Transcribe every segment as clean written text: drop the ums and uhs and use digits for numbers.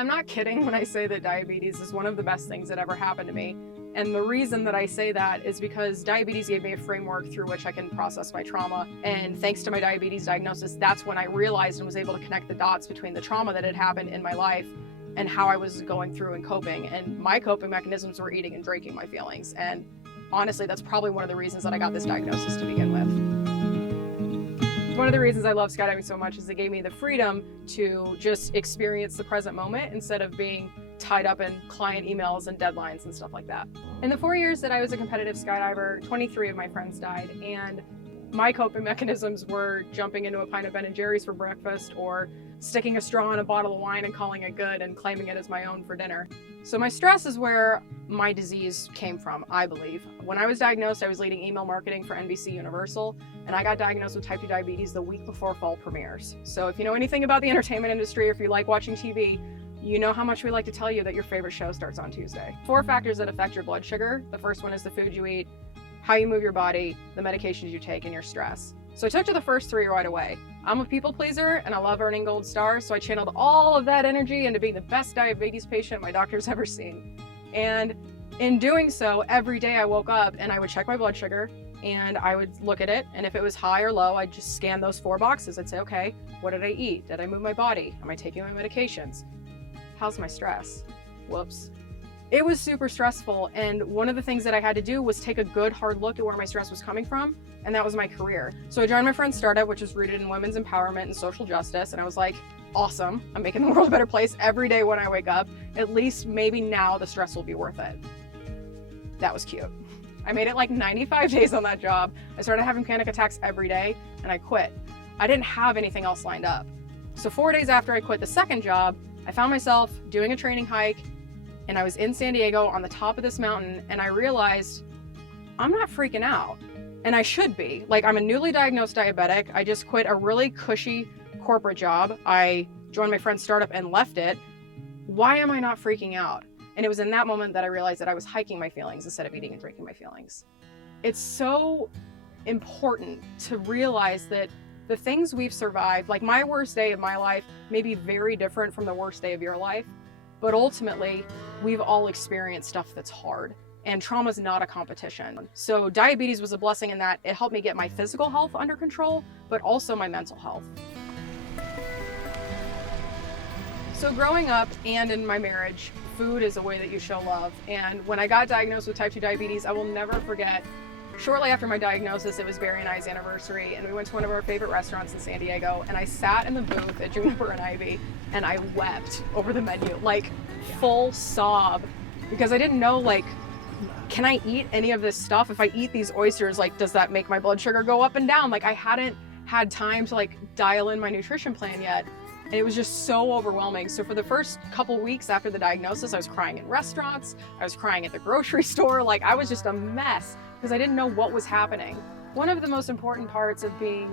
I'm not kidding when I say that diabetes is one of the best things that ever happened to me. And the reason that I say that is because diabetes gave me a framework through which I can process my trauma. And thanks to my diabetes diagnosis, that's when I realized and was able to connect the dots between the trauma that had happened in my life and how I was going through and coping. And my coping mechanisms were eating and drinking my feelings. And honestly, that's probably one of the reasons that I got this diagnosis to begin with. One of the reasons I love skydiving so much is it gave me the freedom to just experience the present moment instead of being tied up in client emails and deadlines and stuff like that. In the 4 years that I was a competitive skydiver, 23 of my friends died, and my coping mechanisms were jumping into a pint of Ben & Jerry's for breakfast or sticking a straw in a bottle of wine and calling it good and claiming it as my own for dinner. So my stress is where my disease came from, I believe. When I was diagnosed, I was leading email marketing for NBC Universal, and I got diagnosed with type 2 diabetes the week before fall premieres. So if you know anything about the entertainment industry, or if you like watching TV, you know how much we like to tell you that your favorite show starts on Tuesday. 4 factors that affect your blood sugar. The first one is the food you eat, how you move your body, the medications you take, and your stress. So I took to the first 3 right away. I'm a people pleaser and I love earning gold stars, so I channeled all of that energy into being the best diabetes patient my doctor's ever seen. And in doing so, every day I woke up and I would check my blood sugar and I would look at it, and if it was high or low, I'd just scan those 4 boxes. I'd say, okay, what did I eat? Did I move my body? Am I taking my medications? How's my stress? Whoops. It was super stressful, and one of the things that I had to do was take a good hard look at where my stress was coming from, and that was my career. So I joined my friend's startup, which was rooted in women's empowerment and social justice, and I was like, awesome, I'm making the world a better place every day when I wake up. At least maybe now the stress will be worth it. That was cute. I made it like 95 days on that job. I started having panic attacks every day, and I quit. I didn't have anything else lined up. So 4 days after I quit the second job, I found myself doing a training hike, and I was in San Diego on the top of this mountain, and I realized I'm not freaking out. And I should be. Like, I'm a newly diagnosed diabetic. I just quit a really cushy corporate job. I joined my friend's startup and left it. Why am I not freaking out? And it was in that moment that I realized that I was hiking my feelings instead of eating and drinking my feelings. It's so important to realize that the things we've survived, like my worst day of my life, may be very different from the worst day of your life, but ultimately, we've all experienced stuff that's hard, and trauma is not a competition. So diabetes was a blessing in that it helped me get my physical health under control, but also my mental health. So growing up and in my marriage, food is a way that you show love. And when I got diagnosed with type 2 diabetes, I will never forget, shortly after my diagnosis, it was Barry and I's anniversary, and we went to one of our favorite restaurants in San Diego, and I sat in the booth at Juniper and Ivy, and I wept over the menu, like full sob, because I didn't know, like, can I eat any of this stuff? If I eat these oysters, like, does that make my blood sugar go up and down? Like, I hadn't had time to like dial in my nutrition plan yet. And it was just so overwhelming. So for the first couple weeks after the diagnosis, I was crying in restaurants, I was crying at the grocery store, like I was just a mess because I didn't know what was happening. One of the most important parts of being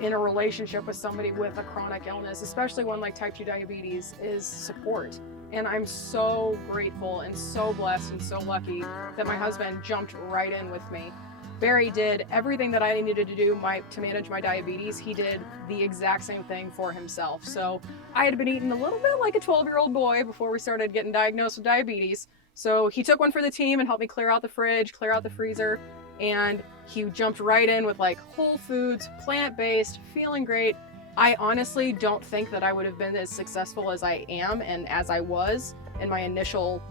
in a relationship with somebody with a chronic illness, especially one like type 2 diabetes, is support. And I'm so grateful and so blessed and so lucky that my husband jumped right in with me. Barry did everything that I needed to do to manage my diabetes. He did the exact same thing for himself. So I had been eating a little bit like a 12-year-old boy before we started getting diagnosed with diabetes. So he took one for the team and helped me clear out the fridge, clear out the freezer, and he jumped right in with like whole foods, plant-based, feeling great. I honestly don't think that I would have been as successful as I am and as I was in my initial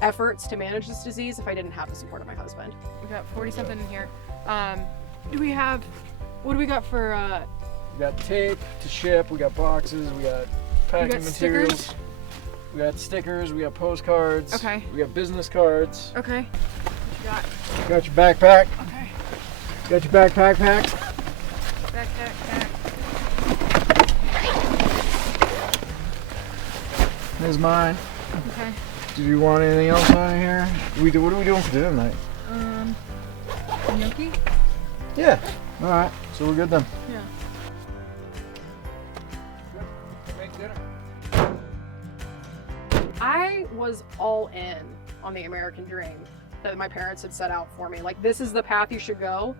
efforts to manage this disease if I didn't have the support of my husband. We've got 40 something in here. What do we got for We got tape to ship, we got boxes, we got packing materials. Stickers? We got stickers, we got postcards. Okay. We got business cards. Okay. What you got? Got your backpack. Okay. Got your backpack packed. Backpack. Here's mine. Okay. Do you want anything else on here? What are we doing for dinner tonight? Gnocchi? Yeah. All right. So we're good then. Yeah. Make dinner. I was all in on the American dream that my parents had set out for me. Like, this is the path you should go.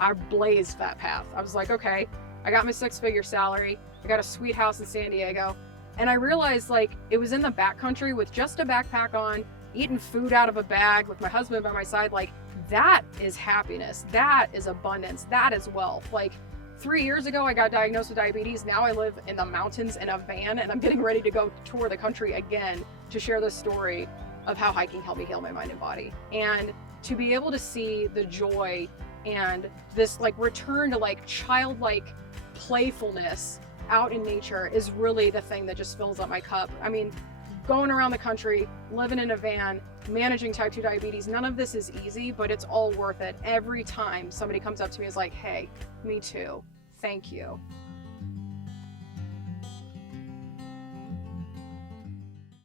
I blazed that path. I was like, okay, I got my 6-figure salary. I got a sweet house in San Diego. And I realized like it was in the backcountry with just a backpack on, eating food out of a bag with my husband by my side. Like that is happiness. That is abundance. That is wealth. Like 3 years ago, I got diagnosed with diabetes. Now I live in the mountains in a van, and I'm getting ready to go tour the country again to share the story of how hiking helped me heal my mind and body. And to be able to see the joy and this like return to like childlike playfulness out in nature is really the thing that just fills up my cup. I mean, going around the country, living in a van, managing type 2 diabetes, none of this is easy, but it's all worth it. Every time somebody comes up to me and is like, hey, me too, thank you.